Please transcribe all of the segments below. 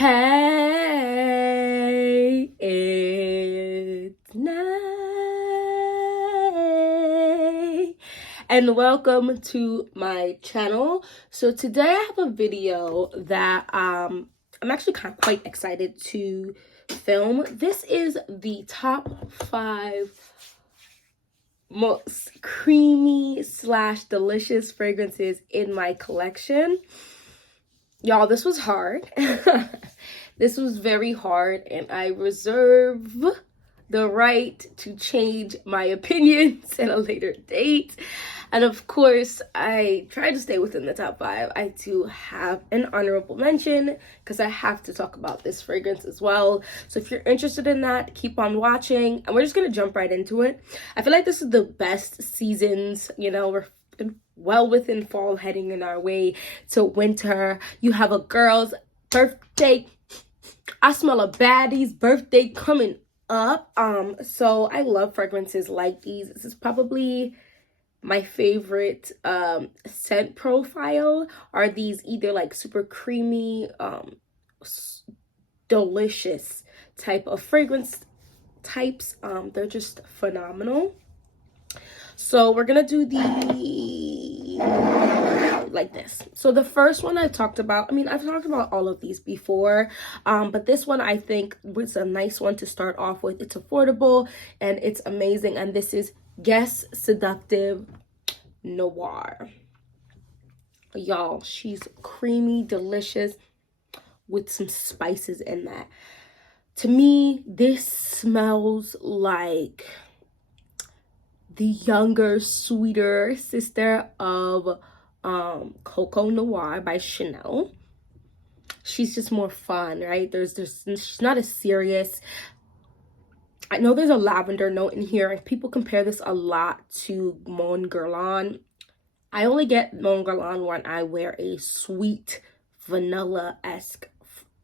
Hey, it's Nay, and welcome to my channel. So today I have a video that I'm actually quite excited to film. This is the top 5 most creamy / delicious fragrances in my collection. Y'all, this was hard. This was very hard, and I reserve the right to change my opinions at a later date. And of course, I try to stay within the top 5. I do have an honorable mention because I have to talk about this fragrance as well. So if you're interested in that, keep on watching, and we're just gonna jump right into it. I feel like this is the best seasons, you know, we're well within fall, heading in our way to winter. You have a girl's birthday. I smell a baddie's birthday coming up. So I love fragrances like these. This is probably my favorite scent profile. Are these either like super creamy, delicious type of fragrance types. They're just phenomenal. So we're gonna do the like this. So the first one I talked about, I've talked about all of these before, but this one I think was a nice one to start off with. It's affordable and it's amazing, and this is Guess Seductive Noir. Y'all, she's creamy, delicious with some spices in that. To me, this smells like the younger, sweeter sister of Coco Noir by Chanel. She's just more fun, right? She's not as serious. I know there's a lavender note in here, and people compare this a lot to Mon Guerlain. I only get Mon Guerlain when I wear a sweet vanilla-esque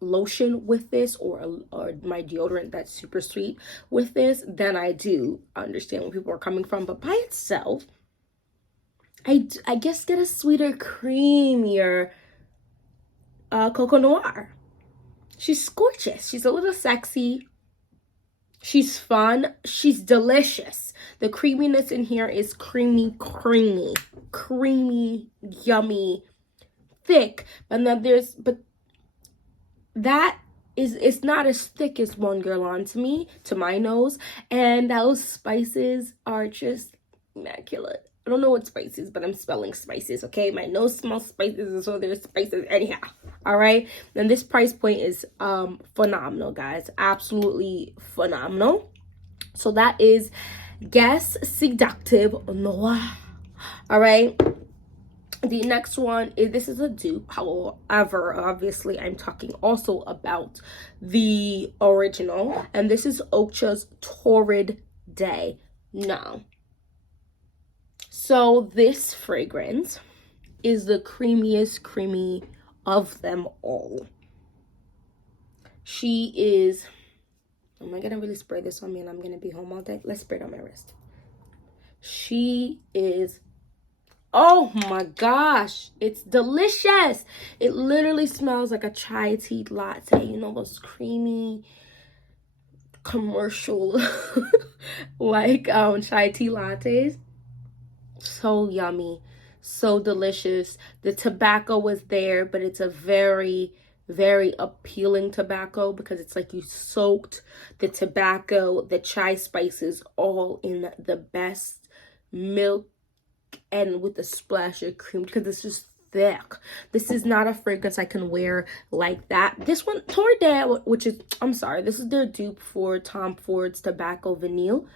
lotion with this, or my deodorant that's super sweet with this. Then I do understand where people are coming from, but by itself, I guess get a sweeter, creamier Coco Noir. She's gorgeous. She's a little sexy. She's fun. She's delicious. The creaminess in here is creamy, yummy, thick. And then it's not as thick as Mon Guerlain to me, to my nose. And those spices are just immaculate. I don't know what spices, but I'm spelling spices, okay? My nose smells spices, so there's spices anyhow, all right? And this price point is phenomenal, guys. Absolutely phenomenal. So that is Guess Seductive Noir, all right? The next one is, this is a dupe. However, obviously, I'm talking also about the original. And this is Ocha's Torrid Day. Now, so this fragrance is the creamiest creamy of them all. She is, am I gonna really spray this on me and I'm gonna be home all day? Let's spray it on my wrist. She is, oh my gosh, it's delicious. It literally smells like a chai tea latte. You know, those creamy commercial like chai tea lattes. So yummy, so delicious. The tobacco was there, but it's a very, very appealing tobacco because it's like you soaked the tobacco, the chai spices all in the best milk and with a splash of cream, because it's just thick. This is not a fragrance I can wear like that. This one, Torrid Day, which is, I'm sorry, this is their dupe for Tom Ford's Tobacco Vanille.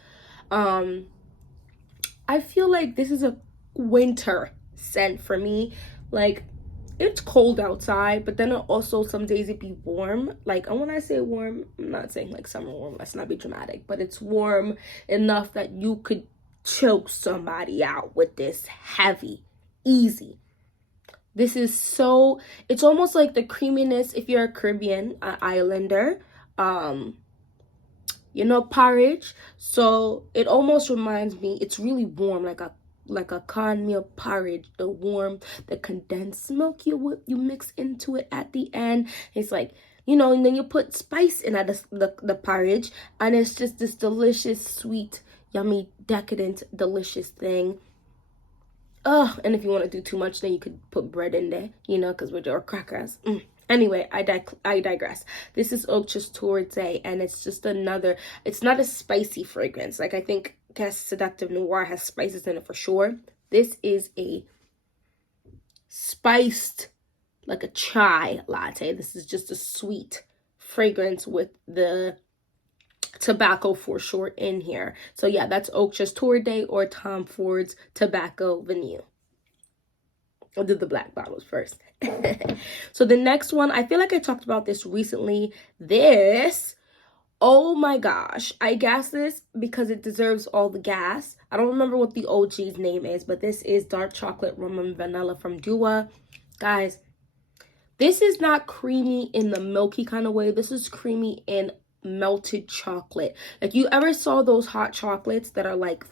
I feel like this is a winter scent for me. Like, it's cold outside, but then also some days it be warm. Like, and when I say warm, I'm not saying like summer warm, let's not be dramatic, but it's warm enough that you could choke somebody out with this heavy, easy. This is so, it's almost like the creaminess, if you're a Caribbean islander, you know, porridge. So it almost reminds me, it's really warm, like a cornmeal porridge. The condensed milk you mix into it at the end. It's like, you know, and then you put spice in the porridge, and it's just this delicious, sweet, yummy, decadent, delicious thing. Oh, and if you want to do too much, then you could put bread in there, you know, because we're doing crackers. Anyway, I digress. This is Oak's Tour Day, and it's just another, it's not a spicy fragrance. Like, I think Guess Seductive Noir has spices in it for sure. This is a spiced, like a chai latte. This is just a sweet fragrance with the tobacco for sure in here. So yeah, that's Oak's Tour Day or Tom Ford's Tobacco Vanille. I'll do the black bottles first. So the next one, I feel like I talked about this recently. This, oh my gosh, I gas this because it deserves all the gas. I don't remember what the OG's name is, but this is Dark Chocolate Rum and Vanilla from Dua. Guys, this is not creamy in the milky kind of way. This is creamy in melted chocolate. Like, you ever saw those hot chocolates that are like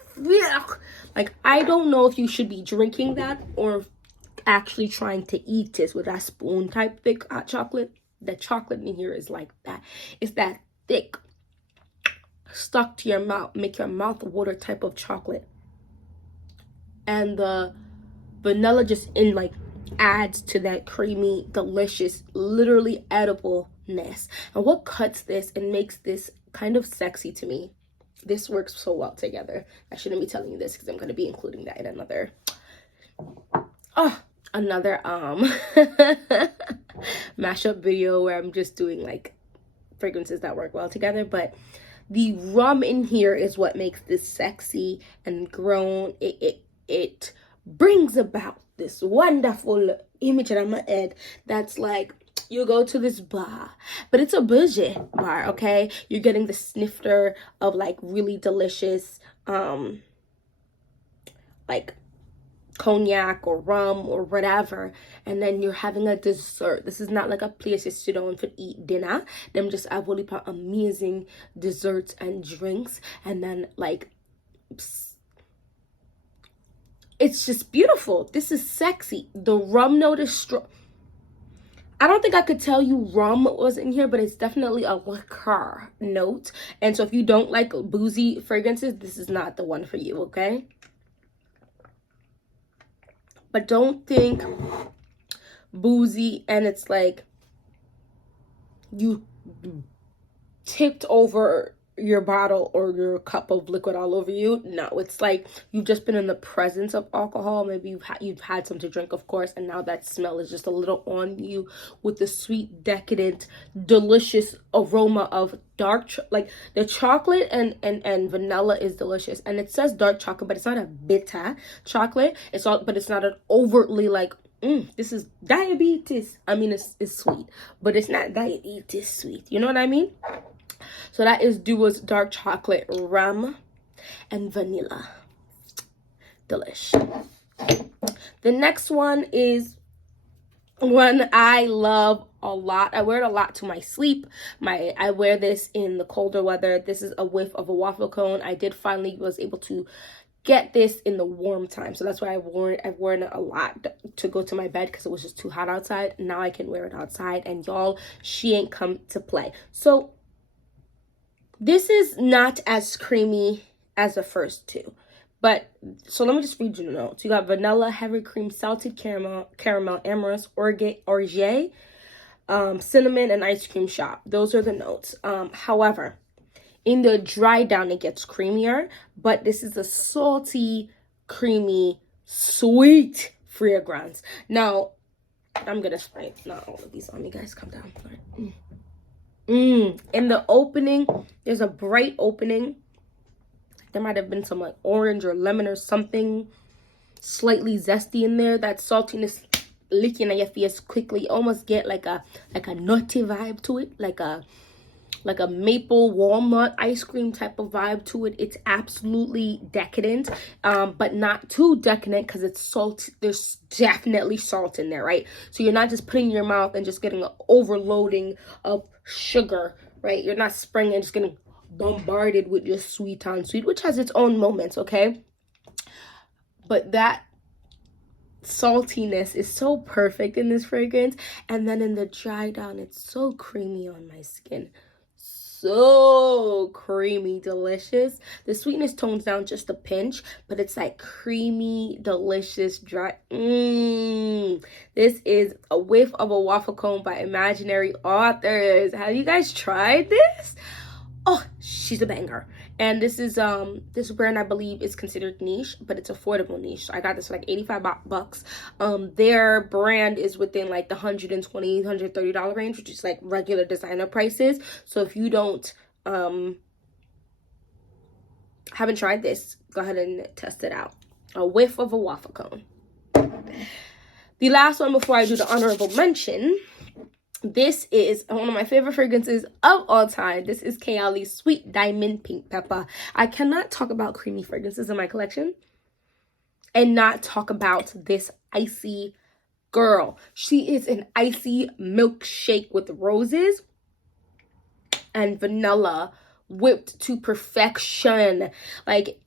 I don't know if you should be drinking that or actually trying to eat this with that spoon type thick hot chocolate. The chocolate in here is like that. It's that thick, stuck to your mouth, make your mouth water type of chocolate. And the vanilla just in like adds to that creamy, delicious, literally edibleness. And what cuts this and makes this kind of sexy to me, this works so well together. I shouldn't be telling you this because I'm going to be including that in another mashup video where I'm just doing like fragrances that work well together. But the rum in here is what makes this sexy and grown. It brings about this wonderful image in my head that's like, you go to this bar, but it's a bougie bar, okay? You're getting the snifter of like really delicious like cognac or rum or whatever, and then you're having a dessert. This is not like a place you sit down to eat dinner. Them just have really amazing desserts and drinks, and then like it's just beautiful. This is sexy. The rum note is strong. I don't think I could tell you rum was in here, but it's definitely a liqueur note. And so if you don't like boozy fragrances, this is not the one for you, okay? But don't think boozy and it's like you tipped over your bottle or your cup of liquid all over you. No, it's like you've just been in the presence of alcohol. Maybe you've had some to drink, of course, and now that smell is just a little on you with the sweet, decadent, delicious aroma of like the chocolate and vanilla is delicious. And it says dark chocolate, but it's not a bitter chocolate. But it's not an overtly like this is diabetes. I mean, it's sweet, but it's not diabetes sweet. You know what I mean? So that is Dua's Dark Chocolate Rum and Vanilla. Delish. The next one is one I love a lot. I wear it a lot to my sleep. I wear this in the colder weather. This is a whiff of a waffle cone. I did finally was able to get this in the warm time. So that's why I've worn it a lot to go to my bed because it was just too hot outside. Now I can wear it outside, and y'all, she ain't come to play. So this is not as creamy as the first two. But, so let me just read you the notes. You got vanilla, heavy cream, salted caramel, amorous, orgeat, cinnamon, and ice cream shop. Those are the notes. However, in the dry down, it gets creamier. But this is a salty, creamy, sweet fragrance. Now, I'm going to spray not all of these on me, guys. Calm down. All right. In the opening, there's a bright opening. There might have been some like orange or lemon or something slightly zesty in there. That saltiness licking at your face quickly. Almost get like a nutty vibe to it, like a maple walnut ice cream type of vibe to it. It's absolutely decadent, but not too decadent because it's salt. There's definitely salt in there, right? So you're not just putting in your mouth and just getting an overloading of sugar, right? You're not spraying and just getting bombarded with just sweet on sweet, which has its own moments, okay? But that saltiness is so perfect in this fragrance. And then in the dry down, it's so creamy on my skin. So creamy, delicious. The sweetness tones down just a pinch, but it's like creamy, delicious, dry. This is a whiff of a waffle cone by Imaginary Authors. Have you guys tried this? Oh, she's a banger. And this is this brand, I believe, is considered niche, but it's affordable niche. So I got this for like 85 bucks. Their brand is within like the $120, $130 range, which is like regular designer prices. So if you don't haven't tried this, go ahead and test it out. A whiff of a waffle cone. The last one before I do the honorable mention. This is one of my favorite fragrances of all time. This is Kayali's Sweet Diamond Pink Pepper. I cannot talk about creamy fragrances in my collection and not talk about this icy girl. She is an icy milkshake with roses and vanilla whipped to perfection. Like,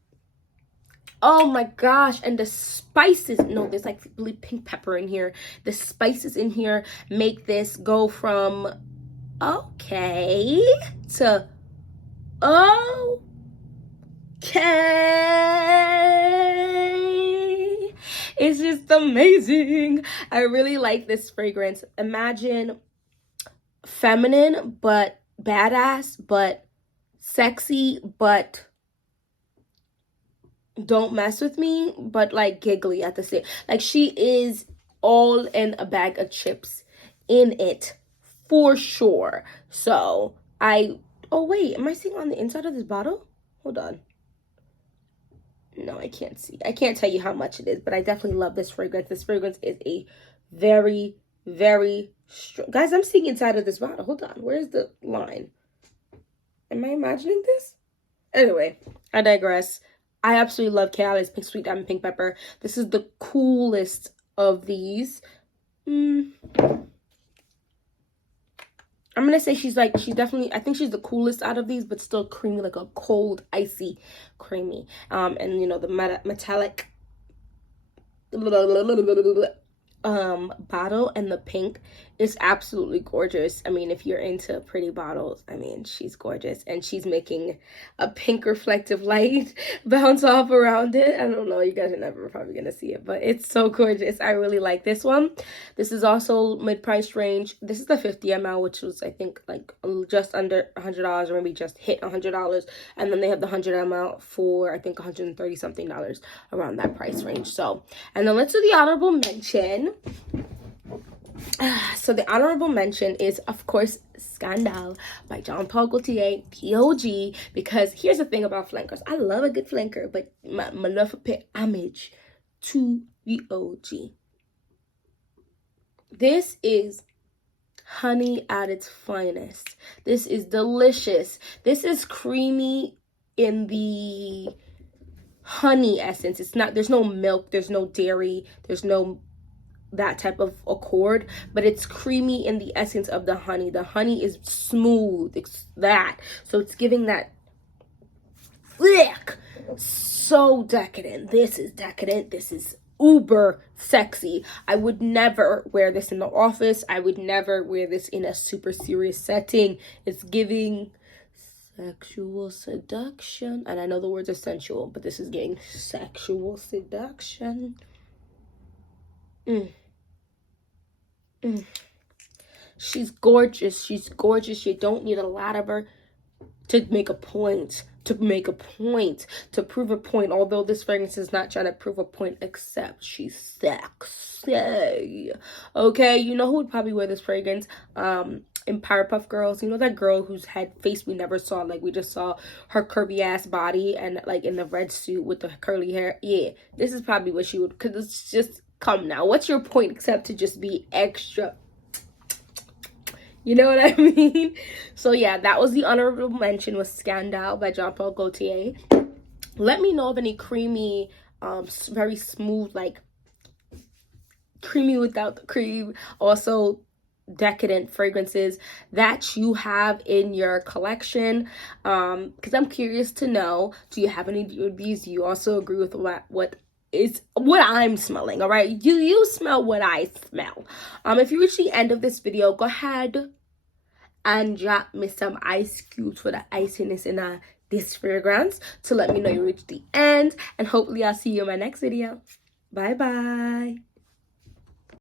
oh my gosh. And the spices, no, there's like really pink pepper in here. The spices in here make this go from okay to okay. It's just amazing. I really like this fragrance. Imagine feminine but badass but sexy but don't mess with me, but like giggly at the same. Like, she is all in a bag of chips in it for sure. So oh wait, am I seeing on the inside of this bottle? Hold on. No, I can't see. I can't tell you how much it is, but I definitely love this fragrance. This fragrance is a very, very strong. Guys, I'm seeing inside of this bottle. Hold on. Where's the line? Am I imagining this? Anyway, I digress. I absolutely love Kayali's Sweet Diamond Pink Pepper. This is the coolest of these. I'm going to say she's definitely, I think she's the coolest out of these, but still creamy, like a cold, icy, creamy. And, you know, the metallic bottle and the pink is absolutely gorgeous. I mean, if you're into pretty bottles, I mean, she's gorgeous, and she's making a pink reflective light bounce off around it. I don't know, you guys are never probably gonna see it, but it's so gorgeous. I really like this one. This is also mid-price range. This is the 50 ml, which was, I think, like just under $100, or maybe just hit $100, and then they have the 100 ml for, I think, $130 something around that price range. So, and then let's do the honorable mention. So the honorable mention is, of course, Scandal by Jean Paul Gaultier, POG, because here's the thing about flankers. I love a good flanker, but my love for pay homage to the OG. This is honey at its finest. This is delicious. This is creamy in the honey essence. It's not, there's no milk, there's no dairy, there's no that type of accord, but it's creamy in the essence of the honey. The honey is smooth. It's that. So it's giving that thick. So decadent. This is decadent. This is uber sexy. I would never wear this in the office. I would never wear this in a super serious setting. It's giving sexual seduction. And I know the words are sensual, but this is getting sexual seduction. She's gorgeous. She's gorgeous. You don't need a lot of her to make a point. To prove a point. Although this fragrance is not trying to prove a point, except she's sexy. Okay, you know who would probably wear this fragrance? In Powerpuff Girls, you know that girl whose face we never saw, like we just saw her curvy ass body and like in the red suit with the curly hair. Yeah, this is probably what she would, because it's just, come now, what's your point except to just be extra? You know what I mean? So yeah, that was the honorable mention, with Scandal by Jean Paul Gaultier. Let me know of any creamy, very smooth, like creamy without the cream, also decadent fragrances that you have in your collection, because I'm curious to know, do you have any of these? Do you also agree with what is what I'm smelling, all right? You smell what I smell. If you reach the end of this video, go ahead and drop me some ice cubes for the iciness in this fragrance to let me know you reached the end. And hopefully I'll see you in my next video. Bye bye.